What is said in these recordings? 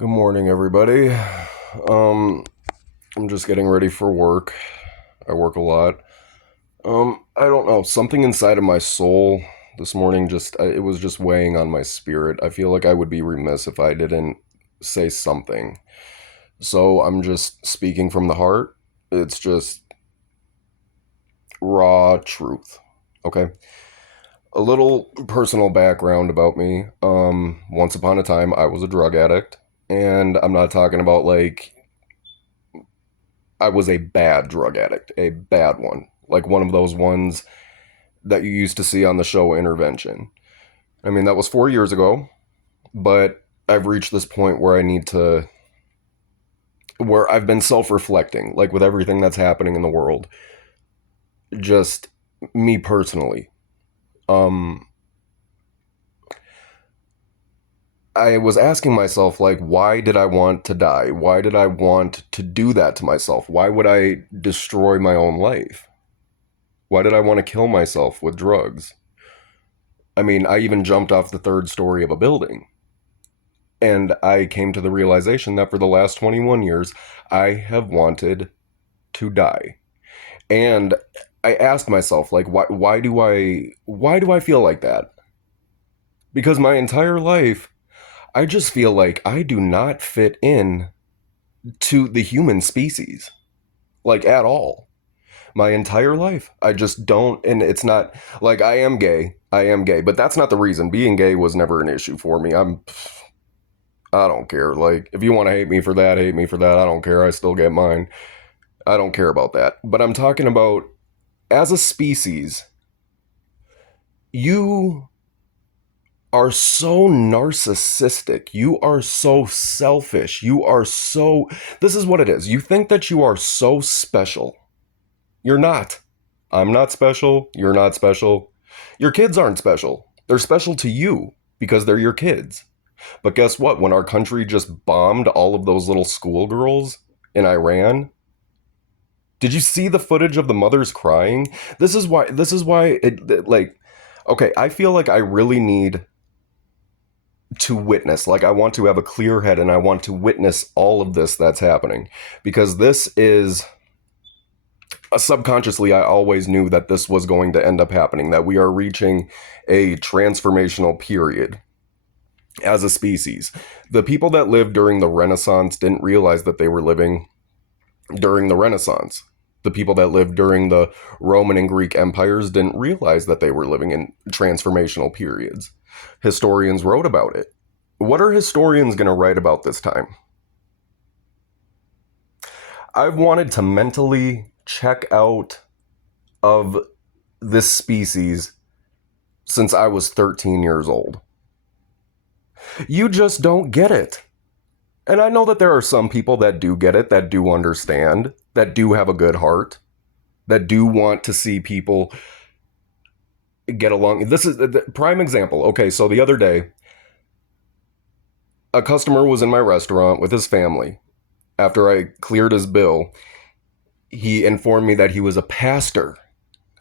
Good morning, everybody. Um, I'm just getting ready for work. I work a lot. I don't know. Something inside of my soul this morning it was just weighing on my spirit. I feel like I would be remiss if I didn't say something. So I'm just speaking from the heart. It's just raw truth. Okay? A little personal background about me. Once upon a time, I was a drug addict. And I'm not talking about like I was a bad drug addict, a bad one, like one of those ones that you used to see on the show Intervention. I mean, that was 4 years ago, but I've reached this point where where I've been self reflecting, like with everything that's happening in the world, just me personally. Um, I was asking myself, like, why did I want to die? Why did I want to do that to myself? Why would I destroy my own life? Why did I want to kill myself with drugs? I mean, I even jumped off the third story of a building. And I came to the realization that for the last 21 years, I have wanted to die. And I asked myself, like, why do I feel like that? Because my entire life, I just feel like I do not fit in to the human species, like at all. My entire life, I just don't, and it's not like I am gay, but that's not the reason. Being gay was never an issue for me. I don't care. Like, if you want to hate me for that, hate me for that. I don't care. I still get mine. I don't care about that. But I'm talking about as a species, you are so narcissistic. You are so selfish. This is what it is. You think that you are so special. You're not. I'm not special. You're not special. Your kids aren't special. They're special to you because they're your kids. But guess what? When our country just bombed all of those little schoolgirls in Iran, did you see the footage of the mothers crying? Like, okay, I feel like I really need to witness, like I want to have a clear head and I want to witness all of this that's happening because this is subconsciously I always knew that this was going to end up happening, that we are reaching a transformational period as a species. The people that lived during the Renaissance didn't realize that they were living during the Renaissance. The people that lived during the Roman and Greek empires didn't realize that they were living in transformational periods. Historians wrote about it. What are historians going to write about this time? I've wanted to mentally check out of this species since I was 13 years old. You just don't get it. And I know that there are some people that do get it, that do understand, that do have a good heart, that do want to see people get along. This is the prime example. Okay, so the other day, a customer was in my restaurant with his family. After I cleared his bill, he informed me that he was a pastor.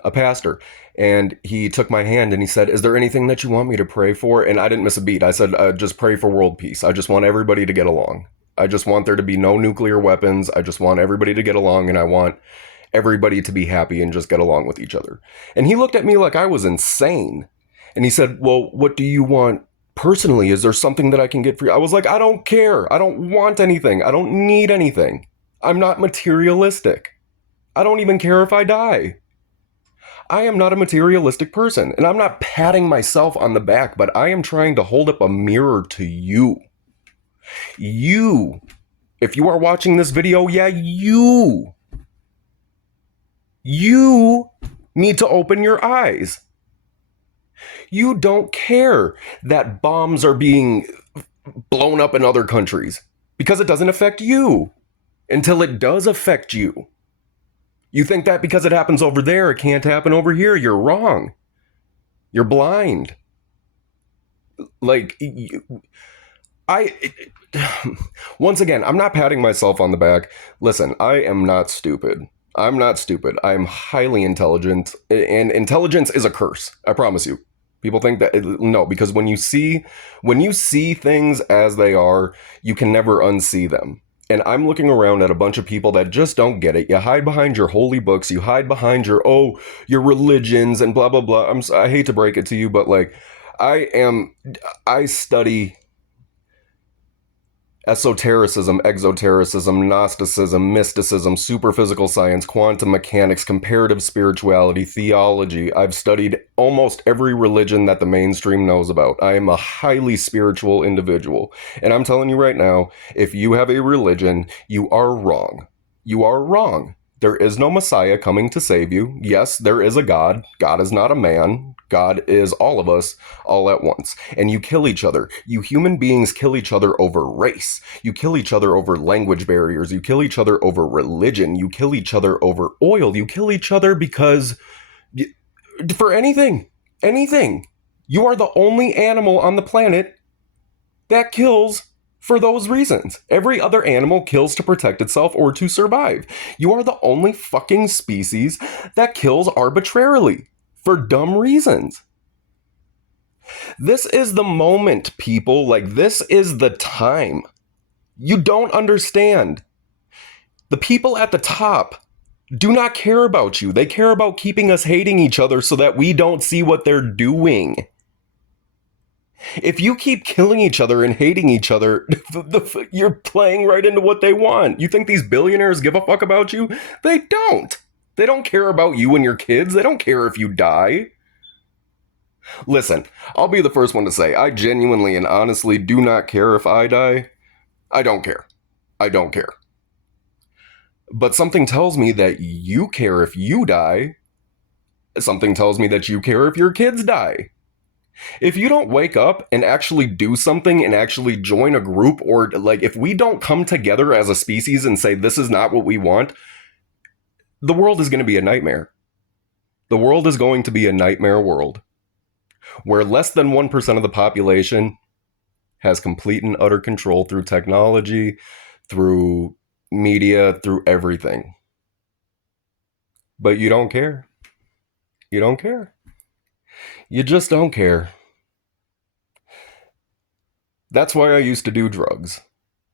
A pastor. And he took my hand and he said, "Is there anything that you want me to pray for?" And I didn't miss a beat. I said, "Just pray for world peace. I just want everybody to get along. I just want there to be no nuclear weapons. I just want everybody to get along and I want everybody to be happy and just get along with each other." And he looked at me like I was insane. And he said, "Well, what do you want personally? Is there something that I can get for you?" I was like, "I don't care. I don't want anything. I don't need anything. I'm not materialistic. I don't even care if I die. I am not a materialistic person, and I'm not patting myself on the back, but I am trying to hold up a mirror to you. You, if you are watching this video, yeah, you need to open your eyes. You don't care that bombs are being blown up in other countries because it doesn't affect you until it does affect you. You think that because it happens over there, it can't happen over here. You're wrong. You're blind. Like, I, once again, I'm not patting myself on the back. Listen, I am not stupid. I'm not stupid. I'm highly intelligent, and intelligence is a curse. I promise you. People think that no, because when you see things as they are, you can never unsee them. And I'm looking around at a bunch of people that just don't get it. You hide behind your holy books, you hide behind your religions and blah blah blah. I hate to break it to you, but like I am I study esotericism, exotericism, Gnosticism, mysticism, superphysical science, quantum mechanics, comparative spirituality, theology. I've studied almost every religion that the mainstream knows about. I am a highly spiritual individual. And I'm telling you right now, if you have a religion, you are wrong. You are wrong. There is no Messiah coming to save you. Yes, there is a God. God is not a man. God is all of us all at once. And you kill each other. You human beings kill each other over race. You kill each other over language barriers. You kill each other over religion. You kill each other over oil. You kill each other because for anything. Anything. You are the only animal on the planet that kills for those reasons. Every other animal kills to protect itself or to survive. You are the only fucking species that kills arbitrarily for dumb reasons. This is the moment, people. Like, this is the time. You don't understand. The people at the top do not care about you. They care about keeping us hating each other so that we don't see what they're doing. If you keep killing each other and hating each other, you're playing right into what they want. You think these billionaires give a fuck about you? They don't. They don't care about you and your kids. They don't care if you die. Listen, I'll be the first one to say, I genuinely and honestly do not care if I die. I don't care. I don't care. But something tells me that you care if you die. Something tells me that you care if your kids die. If you don't wake up and actually do something and actually join a group, or like if we don't come together as a species and say this is not what we want, the world is going to be a nightmare. The world is going to be a nightmare world where less than 1% of the population has complete and utter control through technology, through media, through everything. But you don't care. You don't care. You just don't care. That's why I used to do drugs.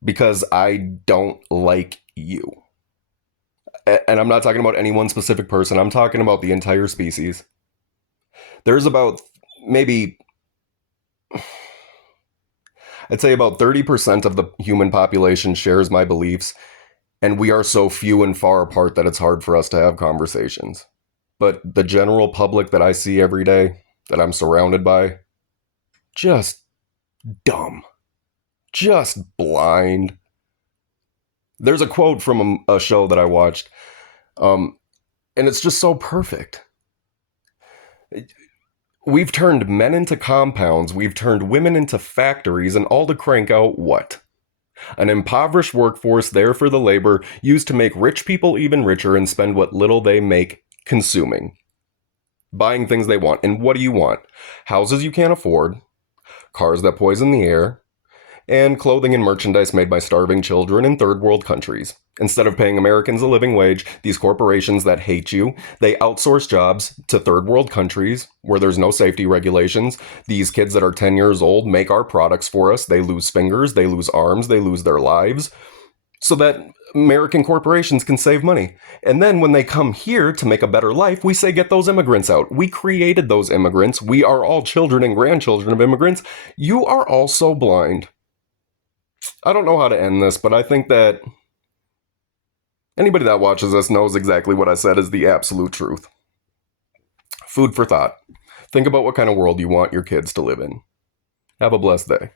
Because I don't like you. And I'm not talking about any one specific person. I'm talking about the entire species. There's about maybe, I'd say about 30% of the human population shares my beliefs. And we are so few and far apart that it's hard for us to have conversations. But the general public that I see every day, that I'm surrounded by, just dumb. Just blind. There's a quote from a show that I watched, and it's just so perfect. We've turned men into compounds, we've turned women into factories, and all to crank out what? An impoverished workforce there for the labor, used to make rich people even richer and spend what little they make consuming. Buying things they want. And what do you want? Houses you can't afford, cars that poison the air, and clothing and merchandise made by starving children in third world countries. Instead of paying Americans a living wage, these corporations that hate you, they outsource jobs to third world countries where there's no safety regulations. These kids that are 10 years old make our products for us. They lose fingers, they lose arms, they lose their lives, so that American corporations can save money. And then when they come here to make a better life, we say get those immigrants out. We created those immigrants. We are all children and grandchildren of immigrants. You are all so blind. I don't know how to end this, but I think that anybody that watches this knows exactly what I said is the absolute truth. Food for thought. Think about what kind of world you want your kids to live in. Have a blessed day.